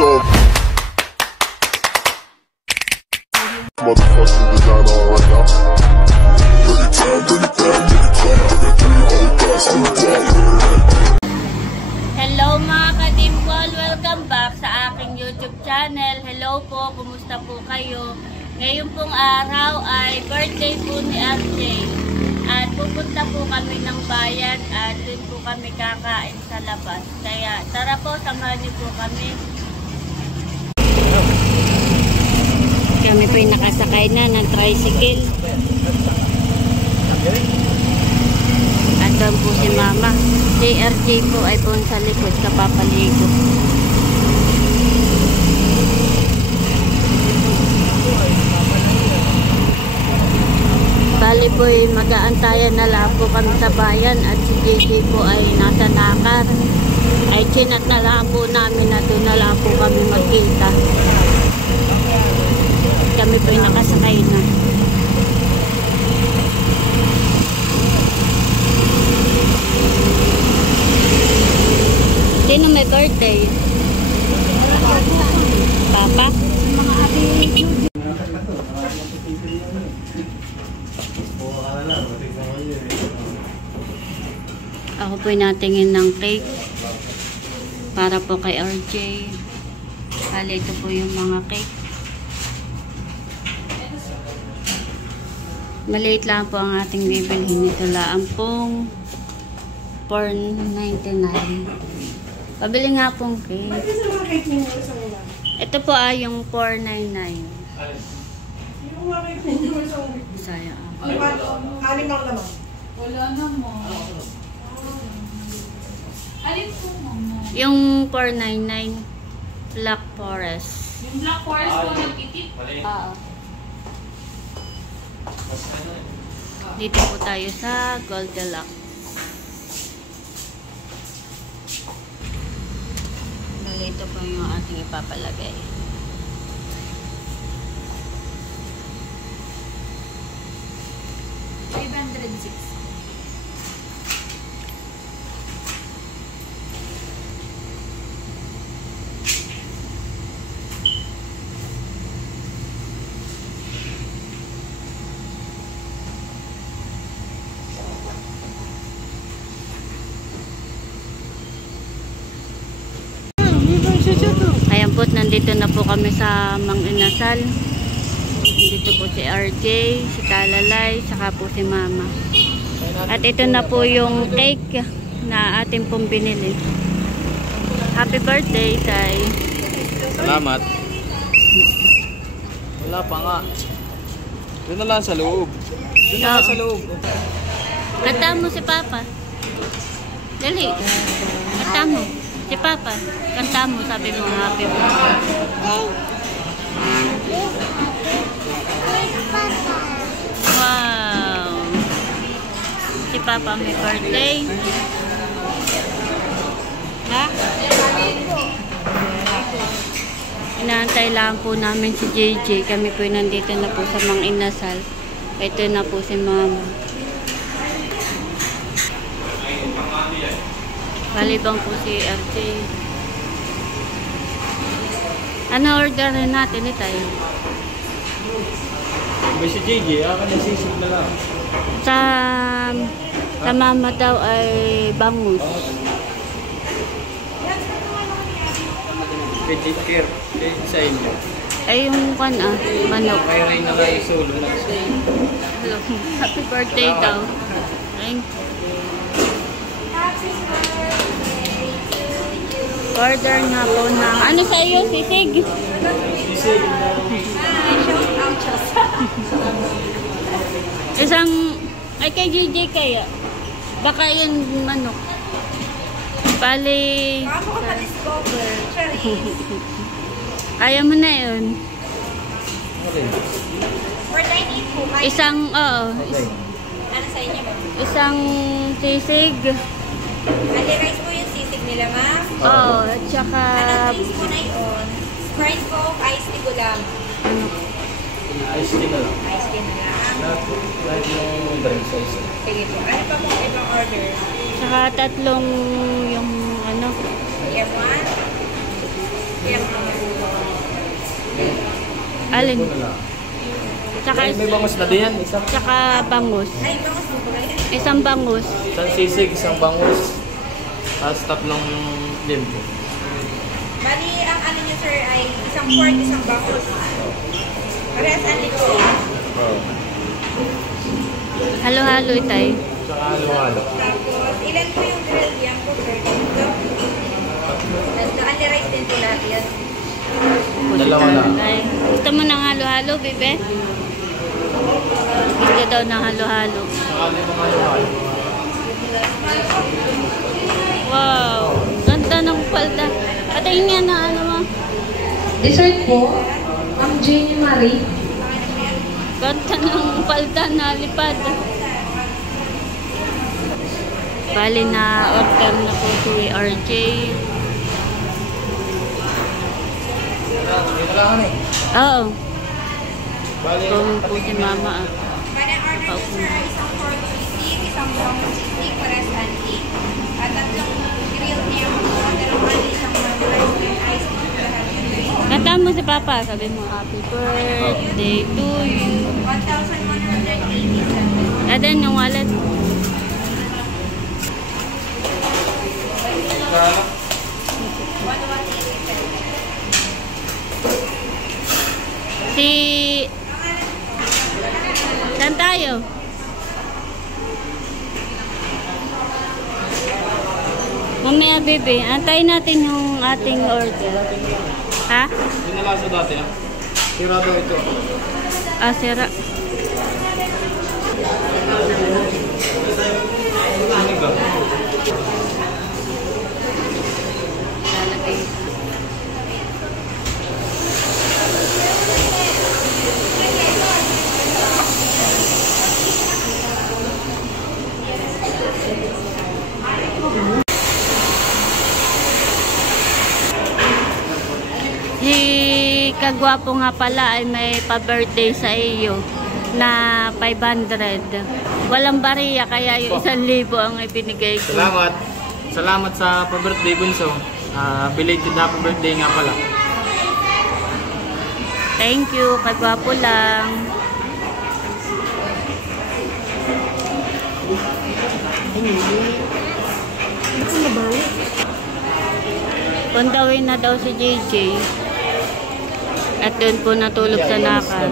So motherfucking designer right now. Hello mga ka-Dimple! Welcome back sa aking YouTube channel. Hello po, kumusta po kayo? Ngayon pong araw ay birthday po ni RJ. At pupunta po kami ng bayan at dun po kami kakain sa labas. Kaya tara po, samahan niyo po kami. Kami po yung nakasakay na ng tricycle. At doon po si Mama. Si RJ po ay po sa likod, kapapaligo. Bali po ay mag-aantayan na lang po kami sa bayan at si JJ po ay nasa Nakar. Ay chinat na lang po namin na doon na lang po kami magkita. Kami po ay nakasakay na. Sino may birthday? Papa? Mga abi. Ako po'y natingin ng cake para po kay RJ. Bali, ito po yung mga cake. Maliit lang po ang ating bibilhin. Ito lang pong $4.99. Pabili nga pong cake. Ito po ay yung $4.99. Saya. Anim lang naman. Wala naman. Alin po, mama? Yung $4.99 Black Forest. Yung Black Forest po nagtitip? Oo. Dito po tayo sa Goldilocks. Ito po yung ating ipapalagay. $506. Ayan po, nandito na po kami sa Mang Inasal. Dito po si RJ, si Talalay, saka po si Mama. At ito na po yung cake na ating pong binili. Happy birthday, Tay. Salamat. Wala pa nga. Doon na lang sa loob. Doon na lang sa loob. Kanta mo si Papa. Dali. Kanta mo. Si Papa. Kanta mo, sabi mo, happy birthday. Wow. Si Papa may birthday. Ha? Inaantay lang po namin si JJ. Kami po nandito na po sa Mang Inasal. Ito na po si Mama. Balibang po si RJ. Ano orderin natin ito? May si JJ, akin na sisig na lang. Sa Mama daw ay bangus. Pedicure. Sa inyo. Ay yung manok. Kaya rin na kayo solo na. Happy birthday daw. Thank you. Order nga po ng... Ano sa iyo? Sisig? Sisig. Isang... Ay kay JJ kaya. Baka yun manok. Bali... Ako ka pa-discover. Cherries. Kaya mo na yun. $4.98 po. Isang... Oo. Ano sa inyo ba? Isang sisig. Ali rice po yung sisig nila, ma'am. Oo. At saka... Anong drinks po na yun? Sprite Coke, iced tea gulam. Ice tea na lang. Iced tea na lang. Lahat yung drink size. Sige po. Ano pa po ibang order? Saka tatlong yung ano... M1? Alin? Tsaka, May bangus na din yan. tsaka bangus. Ay, bangus mo ba yan? Isang bangus. Isang sisig, isang bangus. Tapos tatlong limpo. Bali, ang ano niyo sir ay isang pork, isang bangus. Parehas ang liko. Halo-halo itay. Tsaka halo-halo. Tapos, ilan po yung grilled yam po sir? Tapos, only rice din po lahat yan. Dalawa lang. Ay, gusto mo ng halo-halo, bebe? Gusto daw ng halo-halo. Tsaka limang halo-halo. Wow! Ganda ng palda. Patayin nga na ano mo. Dessert po, Ma'am Jenny Marie. Ganda ng palda na lipad. Bali na order na po si RJ. Dito lang ano eh. Oo. Bali, Tulong po si mama. Ah. Bali, ang order niyo sir ay isang pork sisig, isang bangus sisig, parehas ang lik. At tatlong grilled yam po. Dalawang isang pork rice and ice cream lahat yun. Kanta mo si Papa. Sabi mo, happy birthday to you. 1,187. And then yung wallet. Kala. 1,187. Si... Saan tayo? Mamaya, bebe. Antayin natin yung ating order. Ha? Yun na lang sa dati ah. Sirado ito. Ah, sira. Ano ba? Si Kagwapo nga pala ay may pa-birthday sa iyo na 500. Walang bariya kaya yung 1,000 ang ibinigay ko. Salamat. Salamat sa pa-birthday bunso. Belated happy birthday nga pala. Thank you, Kagwapo lang. Pundawin na daw si JJ. At doon po natulog sa nakal.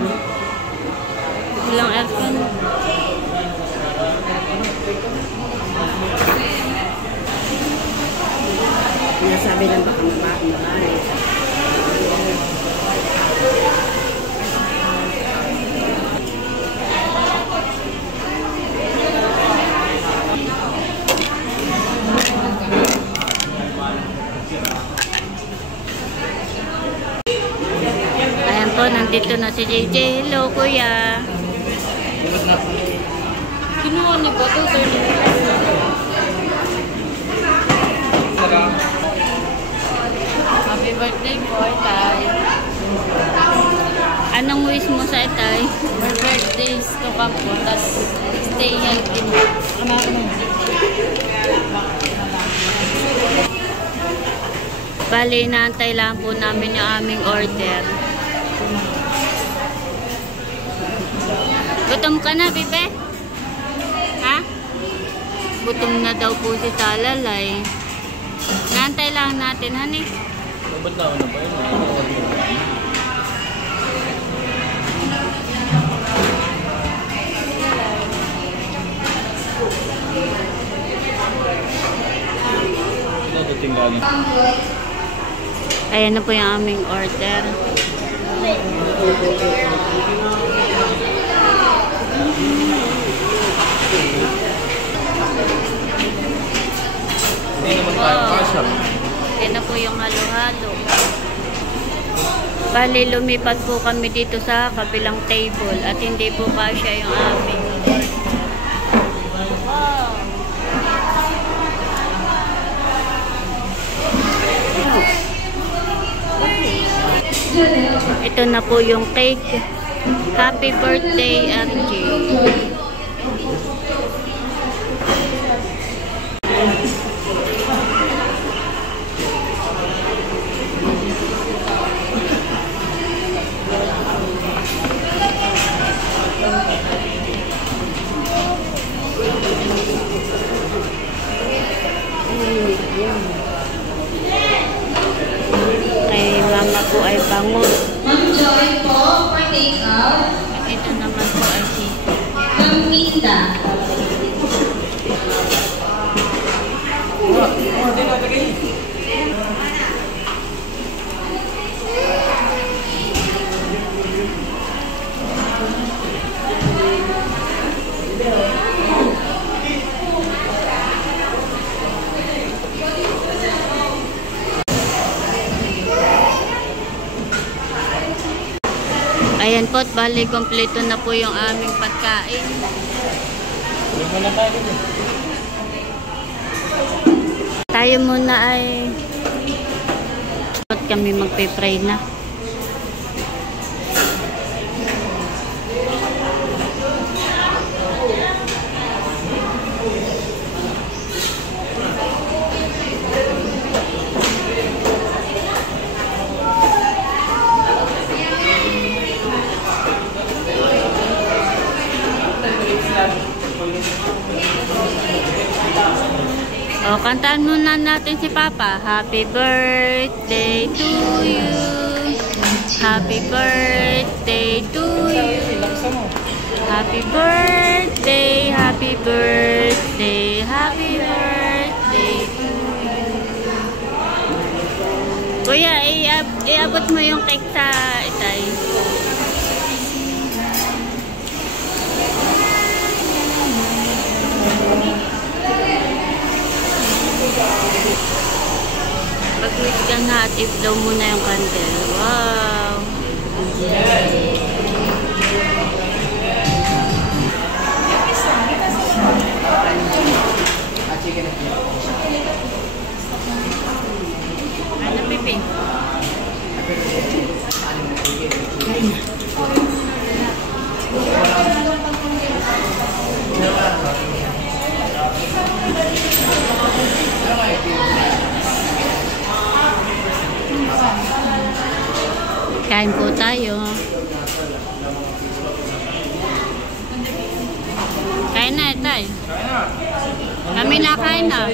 Walang aircon. Sinasabi lang baka mamahay. Ayan po, nandito na si JJ. Hello, kuya. Kinuha ni ba ito? Happy birthday po, Itay. Anong wish mo sa Itay? My birthday is to come po, tas stay healthy mo. Bali, naantay lang po namin yung aming order. Gutom ka na, Bibe? Ha? Gutom na daw po si Talalay. Naantay lang natin, honey. Ba't na ano pa yun? Dating galing. Ayan na po yung aming order. Hindi naman tayo kasya. Ayan na po yung halo-halo. Bali, lumipat po kami dito sa kabilang table at hindi po kasya yung aming order. Wow! Ito na po yung cake. Happy birthday, RJ. Kay mama po ay bangus. Ma'am Joy po, for take out. Ito naman po ay sisig. Ma'am Minda. Ayan po, at bali kompleto na po yung aming pagkain. Tayo muna ay at kami magpe-pray na. O, kantaan muna natin si Papa. Happy birthday to you. Happy birthday to you. Happy birthday, happy birthday, happy birthday to you. Kuya, iabot mo yung cake sa itay. Pag-wait ka na at i-blow muna yung candle. Wow! Ano, Pipi? Kain po tayo. Kain na, tay. Kami na kain na.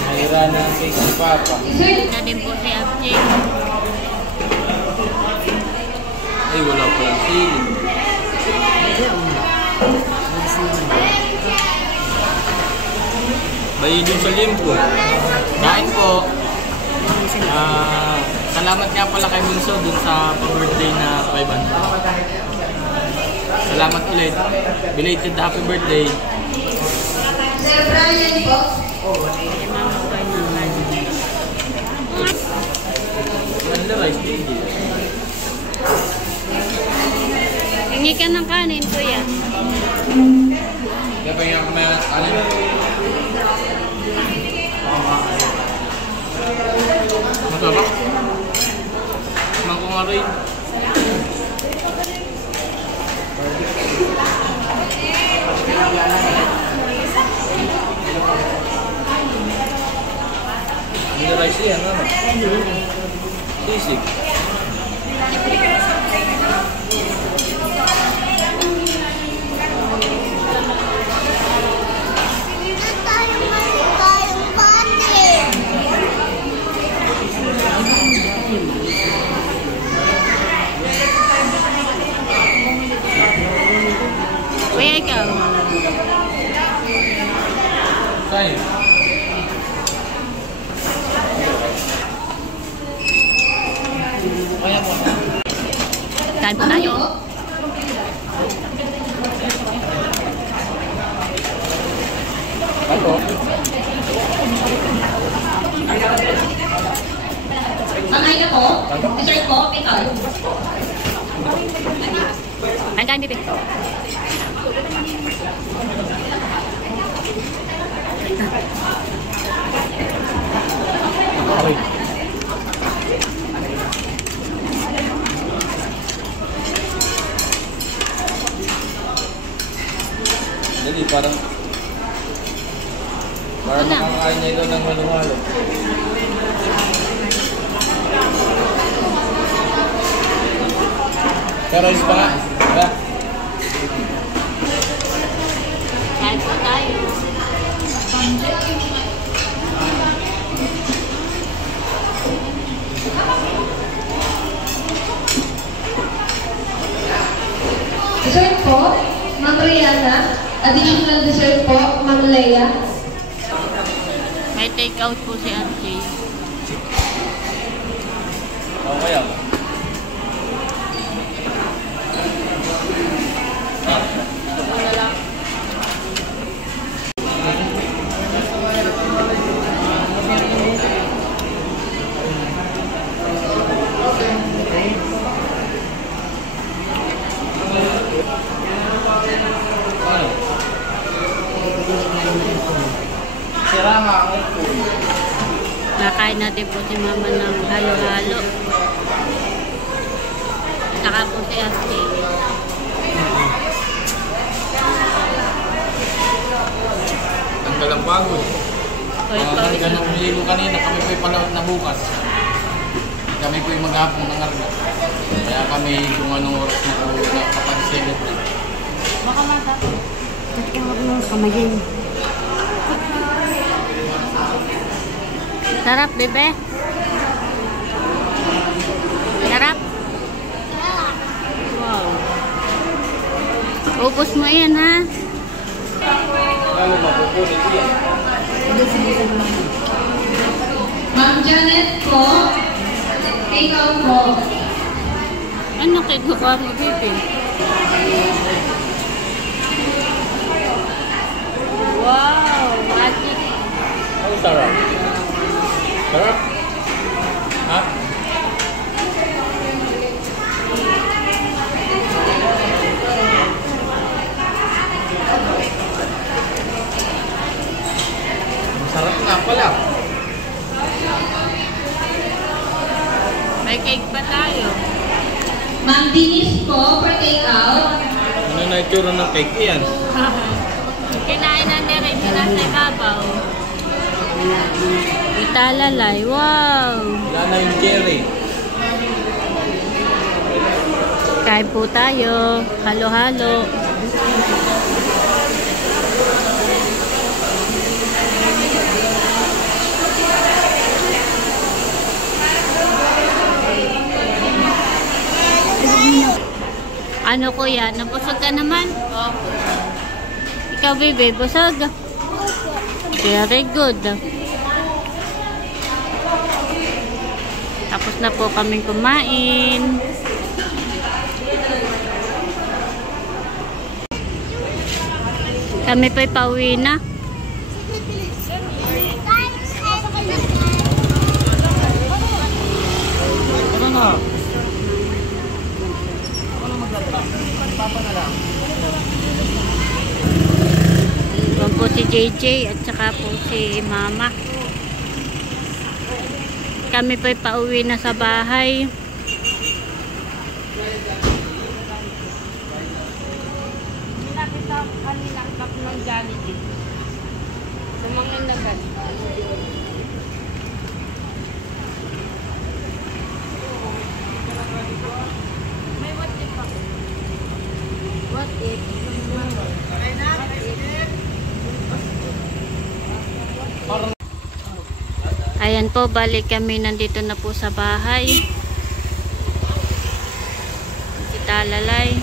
Nahira na ang cake si Papa. Na din po si Abjay. Ay, wala palang sili. Bayi dun sa limpo. Kain po. Salamat nga pala kay Bunso dun sa pa-birthday na 500. Salamat ulit. Belated happy birthday. Sir Brian po. Si mama po ay nakain. Ganda rice din. Hingi ka ng kanin, kuya. Kaya pa yung kamay alin? Masarap. Mangko nga rin. Hindi rice yan, ano? Sisig. Kuya, ikaw. Saan? Kaya po. Kain po tayo. Ako? Mangay na po. Dessert po, pickle. Kain, Pipi. Okay. Dali, parang makakain niya ito ng halo-halo. Pero is pa nga. Diba? Kain po tayo. Dessert po, Ma'am Rihanna. Additional dessert po, Ma'am Leia. May take out po si RJ. Okay ako. Sira nga ako po. Nakain natin po si Mama ng halo-halo. Saka po si RJ. Ang dalang pagod. Ganang umigo kanina, kami po'y palaot na bukas. Kami po'y maghapong ng arga. Kaya kami kung anong oras na nakapag-celebrate. Baka mata. Kamayin. Sarap, bebe. Sarap. Wow. Ubus mo yan, ha? Lalo mapupunit yan. Ma'am Janet po. Ikaw po. Ano kayo ka mo, bebe? Wow, magic. Ang sarap. Sarap? Ha? Masarap nga pala. May cake pa tayo. Ma'am Denise po, for take out. Ano na itsura ng cake yan? Kinain na ni Ray, nasa ibabaw. Italalay, wow! Wala na yung cherry. Kain po tayo. Halo-halo. Ano kuya? Nabusog ka naman? Ikaw, bebe, busog? Very good. Tapos na po kaming kumain. Kami po'y pauwi na. Ano na? Doon po si JJ at saka po si Mama. Kami po'y pauwi na sa bahay. Nilapit sa kanilang kap ng Jollibee. Sumangin na gan. May what if pa? What if? Ayan po, balik kami nandito na po sa bahay. Si Talalay.